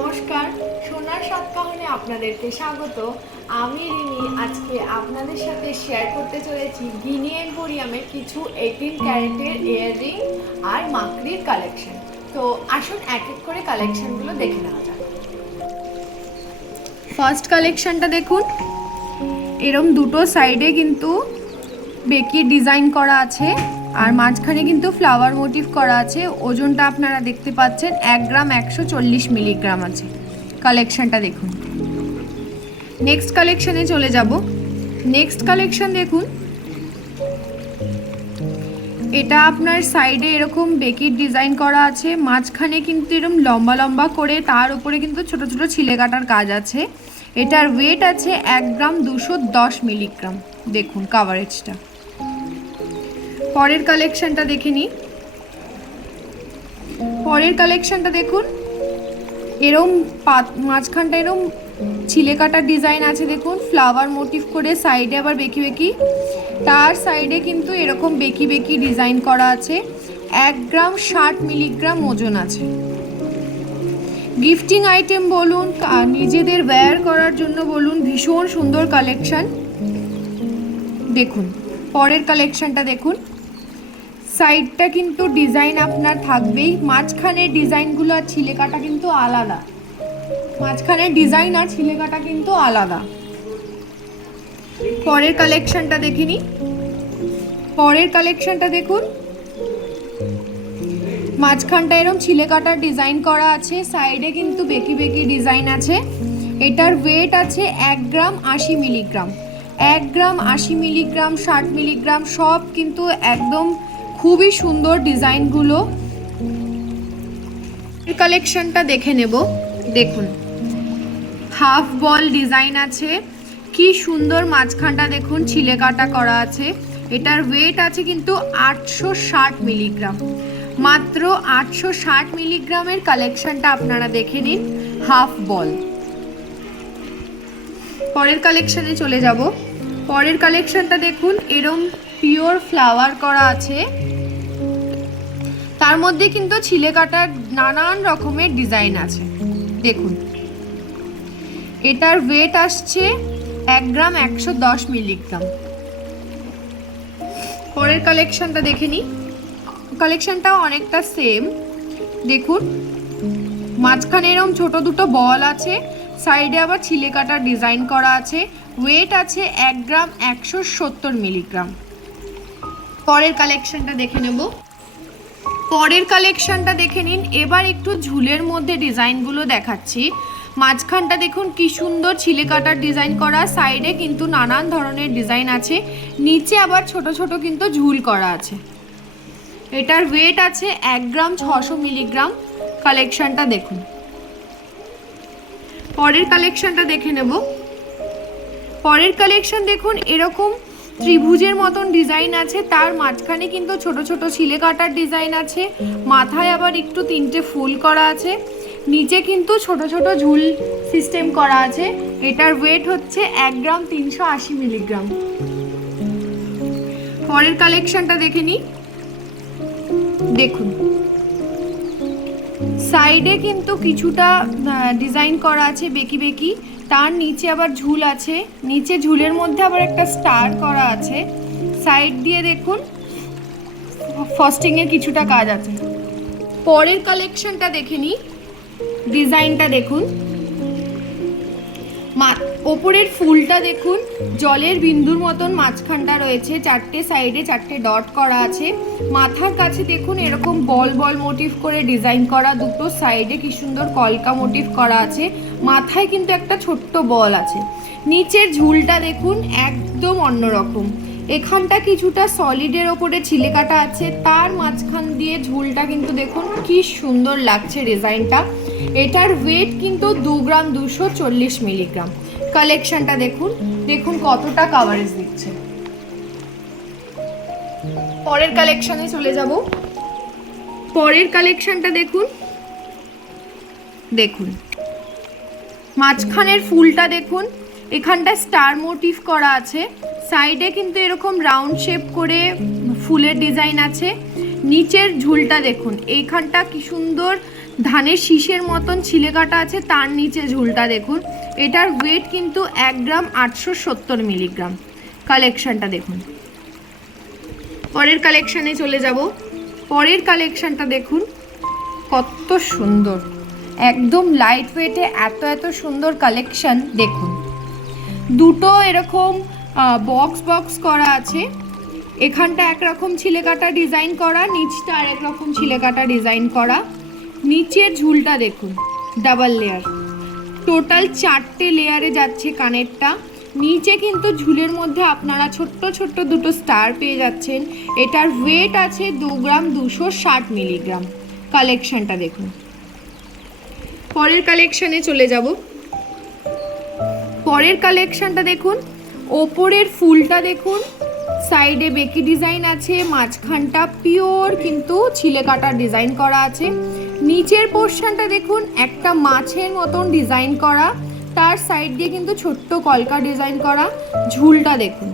নমস্কার, সোনার সাত কাহনে আপনাদেরকে স্বাগত। আমি রিমি আজকে আপনাদের সাথে শেয়ার করতে চলেছি গিনি এম্পোরিয়ামের কিছু 18 ক্যারেটের ইয়াররিং আর মাকড়ির কালেকশন। তো আসুন এক এক করে কালেকশনগুলো দেখে নেওয়া যাক। ফার্স্ট কালেকশনটা দেখুন, এরম দুটো সাইডে কিন্তু বেকি ডিজাইন করা আছে আর মাঝখানে কিন্তু ফ্লাওয়ার মোটিভ করা আছে। ওজনটা আপনারা দেখতে পাচ্ছেন 1 গ্রাম 140 মিলিগ্রাম আছে। কালেকশনটা দেখুন। নেক্সট কালেকশনে চলে যাব। নেক্সট কালেকশন দেখুন, এটা আপনার সাইডে এরকম বেকির ডিজাইন করা আছে, মাঝখানে কিন্তু এরকম লম্বা লম্বা করে, তার উপরে কিন্তু ছোট ছোট ছিলে কাটার কাজ আছে। এটার ওয়েট আছে 1 গ্রাম 210 মিলিগ্রাম। দেখুন কাভারেজটা। পরের কালেকশনটা দেখে নিই। পরের কালেকশনটা দেখুন, এরম মাঝখানটা এরম ছিলে কাটার ডিজাইন আছে, দেখুন ফ্লাওয়ার মোটিভ করে, সাইডে আবার বেকি বেকি, তার সাইডে কিন্তু এরকম বেকি বেকি ডিজাইন করা আছে। 1 গ্রাম 60 মিলিগ্রাম ওজন আছে। গিফটিং আইটেম বলুন, নিজেদের ওয়্যার করার জন্য বলুন, ভীষণ সুন্দর কালেকশন। দেখুন পরের কালেকশনটা দেখুন, সাইডটা কিন্তু ডিজাইন আপনার থাকবেই, মাঝখানে ডিজাইনগুলো আর ছিলে কাটা কিন্তু আলাদা, মাঝখানে ডিজাইন আর ছিলে কাটা কিন্তু আলাদা। পরের কালেকশনটা দেখে নিই। পরের কালেকশনটা দেখুন, মাঝখানটা এরকম ছিলে কাটার ডিজাইন করা আছে, সাইডে কিন্তু বেকি বেকি ডিজাইন আছে। এটার ওয়েট আছে 1 গ্রাম 80 মিলিগ্রাম। 1 গ্রাম 80 মিলিগ্রাম 60 মিলিগ্রাম সব কিন্তু একদম খুবই সুন্দর ডিজাইনগুলো। কালেকশনটা দেখে নেব। দেখুন হাফ বল ডিজাইন আছে, কি সুন্দর, মাঝখানটা দেখুন ছিলে কাটা করা আছে। এটার ওয়েট আছে কিন্তু 860 মিলিগ্রাম, মাত্র 860 মিলিগ্রামের কালেকশনটা আপনারা দেখে নিন, হাফ বল। পরের কালেকশনে চলে যাব। পরের কালেকশনটা দেখুন, এরম পিওর ফ্লাওয়ার করা আছে, তার মধ্যে কিন্তু ছিলে কাটার নানান রকমের ডিজাইন আছে। দেখুন এটার ওয়েট আসছে 1 গ্রাম 110 মিলিগ্রাম। পরের কালেকশনটা দেখে নিই। কালেকশনটাও অনেকটা সেম। দেখুন মাঝখানে এরকম ছোট দুটো বল আছে, সাইডে আবার ছিলে কাটার ডিজাইন করা আছে। ওয়েট আছে 1 গ্রাম 170 মিলিগ্রাম। পরের কালেকশনটা দেখে নেব। পরের কালেকশনটা দেখে নিন। এবার একটু ঝুলের মধ্যে ডিজাইনগুলো দেখাচ্ছি। মাঝখানটা দেখুন কি সুন্দর ছিলে কাটার ডিজাইন করা, সাইডে কিন্তু নানান ধরনের ডিজাইন আছে, নিচে আবার ছোট ছোট কিন্তু ঝুল করা আছে। এটার ওয়েট আছে 1 গ্রাম 600 মিলিগ্রাম। কালেকশনটা দেখুন। পরের কালেকশনটা দেখে নেব। পরের কালেকশন দেখুন, এরকম ত্রিভুজের মতন ডিজাইন আছে, তার মাঝখানে কিন্তু ছোট ছোট ছিলে কাটার ডিজাইন আছে, মাথায় আবার একটু 3টে ফুল করা আছে, নিচে কিন্তু ছোট ছোট ঝুল সিস্টেম করা আছে। এটার ওয়েট হচ্ছে 1 গ্রাম 380 মিলিগ্রাম। পরের কালেকশনটা দেখে নিই। দেখুন সাইডে কিন্তু কিছুটা ডিজাইন করা আছে বেকি বেকি, তার নিচে আবার ঝুল আছে, নিচে ঝুলের মধ্যে আবার একটা স্টার করা আছে। সাইড দিয়ে দেখুন ফস্টিংয়ের কিছুটা কাজ আছে। পরের কালেকশনটা দেখে নিই। ডিজাইনটা দেখুন, ওপরের ফুলটা দেখুন জলের বিন্দুর মতন, মাঝখানটা রয়েছে, 4টে সাইডে 4টে ডট করা আছে। মাথার কাছে দেখুন এরকম বল বল মোটিভ করে ডিজাইন করা, দুটো সাইডে কি সুন্দর কলকা মোটিভ করা আছে, মাথায় কিন্তু একটা ছোট্ট বল আছে। নিচের ঝুলটা দেখুন একদম অন্যরকম, এখানটা কিছুটা সলিডের ওপরে ছিলে কাটা আছে, তার মাঝখান দিয়ে ঝুলটা কিন্তু দেখুন কি সুন্দর লাগছে ডিজাইনটা। এটার ওয়েট কিন্তু 2 গ্রাম 240 মিলিগ্রাম। কালেকশনটা দেখুন, দেখুন কতটা কাভারেজ দিচ্ছে। পরের কালেকশনে চলে যাব। পরের কালেকশনটা দেখুন। দেখুন মাঝখানের ফুলটা দেখুন, এখানটা স্টার মোটিভ করা আছে, সাইডে কিন্তু এরকম রাউন্ড শেপ করে ফুলের ডিজাইন আছে। নিচের ঝুলটা দেখুন, এইখানটা কি সুন্দর ধানের শীষের মতন ছিলে কাটা আছে, তার নিচে ঝুলটা দেখুন। এটার ওয়েট কিন্তু 1 গ্রাম 870 মিলিগ্রাম। কালেকশনটা দেখুন। পরের কালেকশানে চলে যাব। পরের কালেকশানটা দেখুন কত সুন্দর, একদম লাইট ওয়েটে এত এত সুন্দর কালেকশন। দেখুন দুটো এরকম বক্স বক্স করা আছে, এখানটা একরকম ছিলে কাটা ডিজাইন করা, নিচটা আর একরকম ছিলে কাটা ডিজাইন করা। নিচের ঝুলটা দেখুন ডাবল লেয়ার, টোটাল 4টে লেয়ারে যাচ্ছে কানেরটা। নিচে কিন্তু ঝুলের মধ্যে আপনারা ছোট্ট ছোট্ট দুটো স্টার পেয়ে যাচ্ছেন। এটার ওয়েট আছে 2 গ্রাম 260 মিলিগ্রাম। কালেকশনটা দেখুন। পরের কালেকশানে চলে যাব। পরের কালেকশনটা দেখুন, ওপরের ফুলটা দেখুন, সাইডে বেকি ডিজাইন আছে, মাঝখানটা পিওর কিন্তু ছিলে কাটার ডিজাইন করা আছে। নিচের পোর্শনটা দেখুন একটা মাছের মতন ডিজাইন করা, তার সাইড দিয়ে কিন্তু ছোট্ট কলকা ডিজাইন করা। ঝুলটা দেখুন,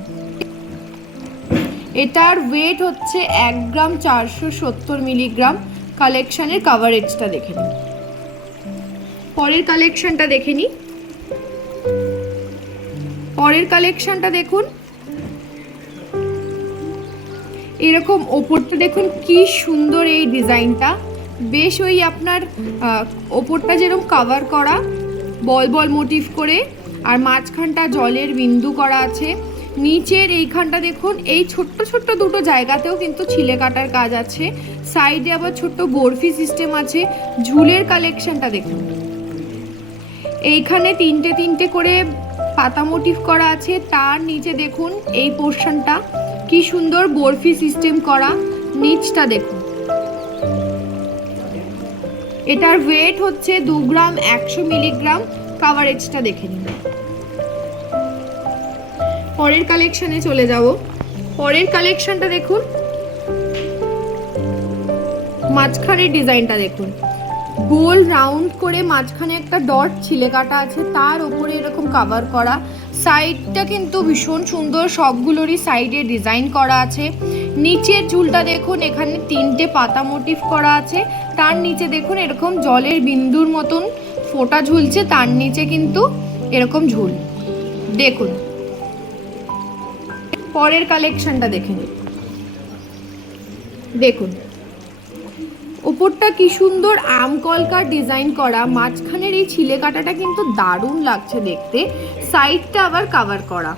এটার ওয়েট হচ্ছে 1 গ্রাম 470 মিলিগ্রাম। কালেকশনের কাভারেজটা দেখে নিন। পরের কালেকশনটা দেখে নিই। পরের কালেকশনটা দেখুন, এরকম ওপরটা দেখুন কি সুন্দর এই ডিজাইনটা, বেশ ওই আপনার ওপরটা যেরকম কাভার করা বল বল মোটিভ করে, আর মাঝখানটা জলের বিন্দু করা আছে। নিচের এইখানটা দেখুন, এই ছোট্ট ছোট্ট দুটো জায়গাতেও কিন্তু ছিলে কাটার কাজ আছে। সাইডে আবার ছোট্ট বরফি সিস্টেম আছে। ঝুলের কালেকশনটা দেখুন, এইখানে 3টে করে পাতা মোটিভ করা আছে, তার নিচে দেখুন এই পোর্শনটা কি সুন্দর বরফি সিস্টেম করা। নিচটা দেখুন, এটার ওয়েট হচ্ছে 2 গ্রাম 100 মিলিগ্রাম। কাভারেজটা দেখে নিন। পরের কালেকশনে চলে যাব। পরের কালেকশনটা দেখুন, মাঝখানের ডিজাইনটা দেখুন, গোল রাউন্ড করে মাঝখানে একটা ডট ছিলে কাটা আছে, তার উপরে এরকম কাভার করা। সাইডটা কিন্তু ভীষণ সুন্দর, সবগুলোরই সাইডে ডিজাইন করা আছে। নিচের ঝুলটা দেখুন, এখানে 3টে পাতা মোটিভ করা আছে, তার নিচে দেখুন এরকম জলের বিন্দুর মতন ফোঁটা ঝুলছে, তার নিচে কিন্তু এরকম ঝুল দেখুন। পরের কালেকশনটা দেখে নিন। দেখুন উপরটা কি সুন্দর আম কলকার ডিজাইন করা, মাঝখানের এই ছিলে কাটাটা কিন্তু দারুণ লাগছে দেখতে। সাইডটা আবার কাভার করা।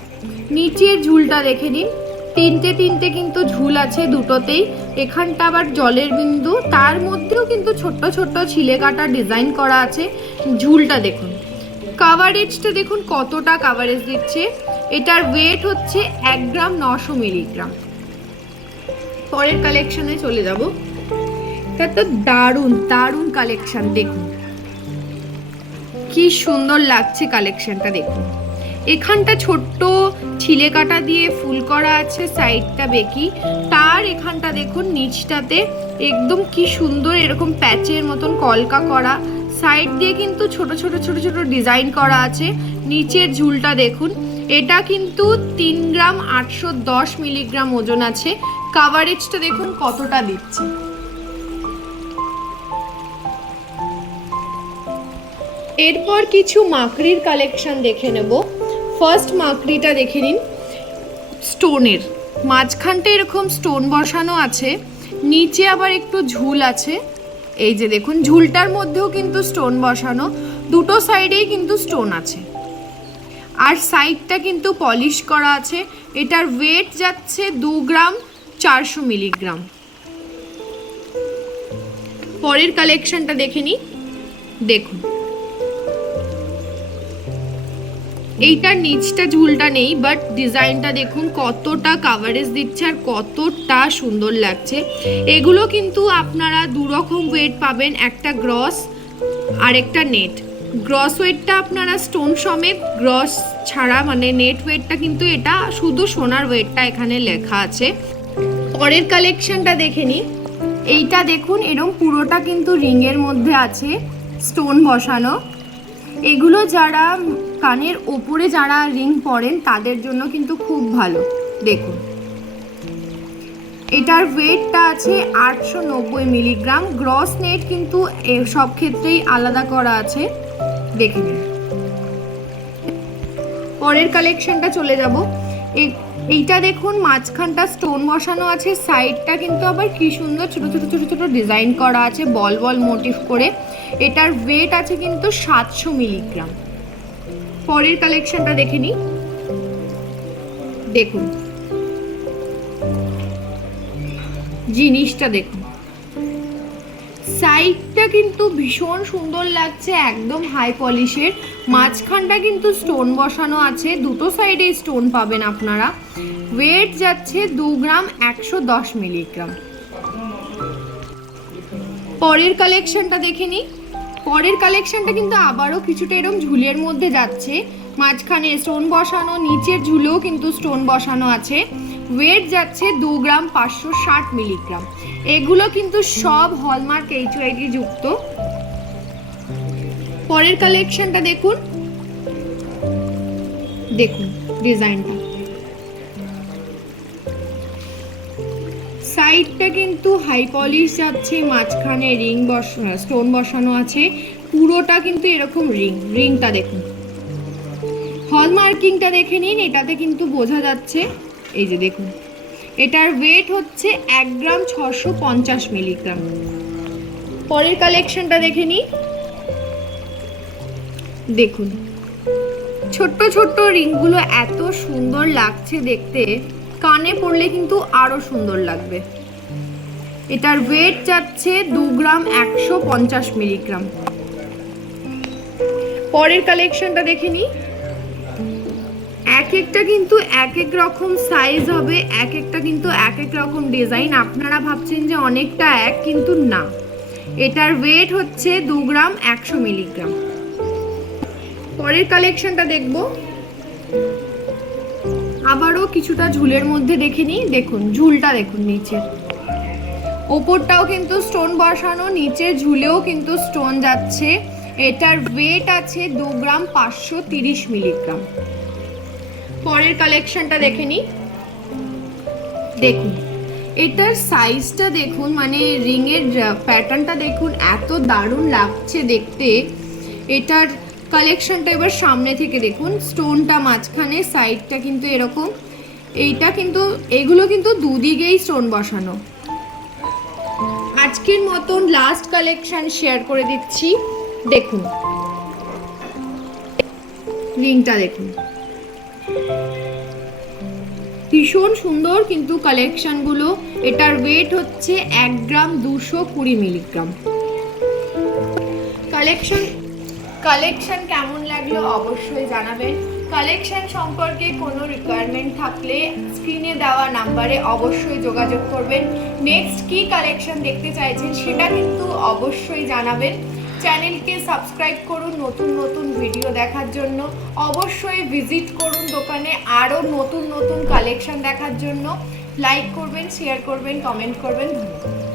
নিচের ঝুলটা দেখে নিন, 3টে কিন্তু ঝুল আছে দুটোতেই। এখানটা আবার জলের বিন্দু, তার মধ্যেও কিন্তু ছোট্ট ছোট্ট ছিলে কাটা ডিজাইন করা আছে। ঝুলটা দেখুন, কাভারেজটা দেখুন কতটা কাভারেজ দিচ্ছে। এটার ওয়েট হচ্ছে 1 গ্রাম 900 মিলিগ্রাম। পরের কালেকশনে চলে যাব। এটা তো দারুণ দারুণ কালেকশন, দেখুন কি সুন্দর লাগছে কালেকশনটা। দেখুন এখানটা ছোট্ট ছিলে কাটা দিয়ে ফুল করা আছে, সাইডটা বেকি, তার এখানটা দেখুন নিচটাতে একদম কি সুন্দর এরকম প্যাচের মতন কলকা করা। সাইড দিয়ে কিন্তু ছোট ছোট ছোট ছোট ডিজাইন করা আছে। নিচের ঝুলটা দেখুন, এটা কিন্তু 3 গ্রাম 810 মিলিগ্রাম ওজন আছে। কাভারেজটা দেখুন কতটা দিচ্ছে। এরপর কিছু মাকড়ির কালেকশন দেখে নেব। ফার্স্ট মাকড়িটা দেখে নিন, স্টোনের মাঝখানটা এরকম স্টোন বসানো আছে, নিচে আবার একটু ঝুল আছে। এই যে দেখুন ঝুলটার মধ্যেও কিন্তু স্টোন বসানো, দুটো সাইডেই কিন্তু স্টোন আছে, আর সাইডটা কিন্তু পলিশ করা আছে। এটার ওয়েট যাচ্ছে 2 গ্রাম 400 মিলিগ্রাম। পরের কালেকশনটা দেখে নিই। দেখুন এইটার নিচটা ঝুলটা নেই, বাট ডিজাইনটা দেখুন কতটা কাভারেজ দিচ্ছে আর কতটা সুন্দর লাগছে। এগুলো কিন্তু আপনারা 2 রকম ওয়েট পাবেন, একটা গ্রস আর একটা নেট। গ্রস ওয়েটটা আপনারা স্টোন সমেত, গ্রস ছাড়া মানে নেট ওয়েটটা কিন্তু এটা শুধু সোনার ওয়েটটা এখানে লেখা আছে। পরের কালেকশনটা দেখে নিই। এইটা দেখুন এরকম পুরোটা কিন্তু রিংয়ের মধ্যে আছে, স্টোন বসানো। এগুলো যারা কানের ওপরে যারা রিং পরেন তাদের জন্য কিন্তু খুব ভালো। দেখুন এটার ওয়েটটা আছে 890 মিলিগ্রাম। গ্রস নেট কিন্তু সব ক্ষেত্রেই আলাদা করা আছে, দেখে নিন। পরের কালেকশনটা চলে যাব। এইটা দেখুন, মাঝখানটা স্টোন বসানো আছে, সাইডটা কিন্তু আবার কি সুন্দর ছোট ছোট ছোট ছোট ডিজাইন করা আছে বল বল মোটিভ করে। এটার ওয়েট আছে কিন্তু 700 মিলিগ্রাম। পরের কালেকশনটা দেখে নিই। দেখুন জিনিসটা দেখুন, সাইডটা কিন্তু ভীষণ সুন্দর লাগছে, একদম হাই পলিশের। মাঝখানটা কিন্তু স্টোন বসানো আছে, দুটো সাইডে স্টোন পাবেন আপনারা। ওয়েট যাচ্ছে 2 গ্রাম 110 মিলিগ্রাম। পরের কালেকশনটা দেখে নিই। পরের কালেকশনটা কিন্তু আবারও কিছুটা এরকম ঝুলের মধ্যে যাচ্ছে, মাঝখানে স্টোন বসানো, নিচের ঝুলেও কিন্তু স্টোন বসানো আছে। ওয়েট যাচ্ছে 2 গ্রাম 560 মিলিগ্রাম। এগুলো কিন্তু সব হলমার্ক HYD যুক্ত। পরের কালেকশনটা দেখুন, দেখুন ডিজাইনটা, সাইডটা কিন্তু হাই পলিশ যাচ্ছে, মাঝখানে স্টোন বসানো আছে, পুরোটা কিন্তু এরকম রিংটা দেখুন। হলমার্কিংটা দেখে নিন, এটাতে কিন্তু বোঝা যাচ্ছে, এই যে দেখুন। এটার ওয়েট হচ্ছে 1 গ্রাম 650 মিলিগ্রাম। পরের কালেকশনটা দেখে নিই। দেখুন ছোট্ট ছোট্ট রিংগুলো এত সুন্দর লাগছে দেখতে, কানে পরলে কিন্তু আরো সুন্দর লাগবে। এটার ওয়েট যাচ্ছে 2 গ্রাম 150 মিলিগ্রাম। পরের কালেকশনটা দেখে নিই। এক একটা কিন্তু এক এক রকম সাইজ হবে, এক একটা কিন্তু এক এক রকম ডিজাইন। আপনারা ভাবছেন যে অনেকটা এক, কিন্তু না। এটার ওয়েট হচ্ছে 2 গ্রাম 100 মিলিগ্রাম। পরের কালেকশনটা দেখব। আবারও কিছুটা ঝুলের মধ্যে দেখে নিই। দেখুন ঝুলটা দেখুন, নিচের ওপরটাও কিন্তু স্টোন বসানো, নিচের ঝুলেও কিন্তু স্টোন যাচ্ছে। এটার ওয়েট আছে 2 গ্রাম 530 মিলিগ্রাম। পরের কালেকশনটা দেখে নিই। দেখুন এটার সাইজটা দেখুন, মানে রিংয়ের প্যাটার্নটা দেখুন, এত দারুণ লাগছে দেখতে। এটার কালেকশনটা এবার সামনে থেকে দেখুন, স্টোনটা মাঝখানে, সাইডটা কিন্তু এরকম। এইটা কিন্তু, এগুলো কিন্তু দুদিকেই স্টোন বসানো। আজকের মতন লাস্ট কালেকশন শেয়ার করে দিচ্ছি। দেখুন রিংটা দেখুন, ভীষণ সুন্দর কিন্তু কালেকশনগুলো। এটার ওয়েট হচ্ছে 1 গ্রাম 220 মিলিগ্রাম। কালেকশন কেমন লাগলো অবশ্যই জানাবেন। কালেকশন সম্পর্কে কোনো রিকোয়ারমেন্ট থাকলে স্ক্রিনে দেওয়া নাম্বারে অবশ্যই যোগাযোগ করবেন। নেক্সট কি কালেকশন দেখতে চাইছেন সেটা কিন্তু অবশ্যই জানাবেন। চ্যানেলকে সাবস্ক্রাইব করুন নতুন নতুন ভিডিও দেখার জন্য। অবশ্যই ভিজিট করুন দোকানে আরও নতুন নতুন কালেকশন দেখার জন্য। লাইক করবেন, শেয়ার করবেন, কমেন্ট করবেন। ধন্যবাদ।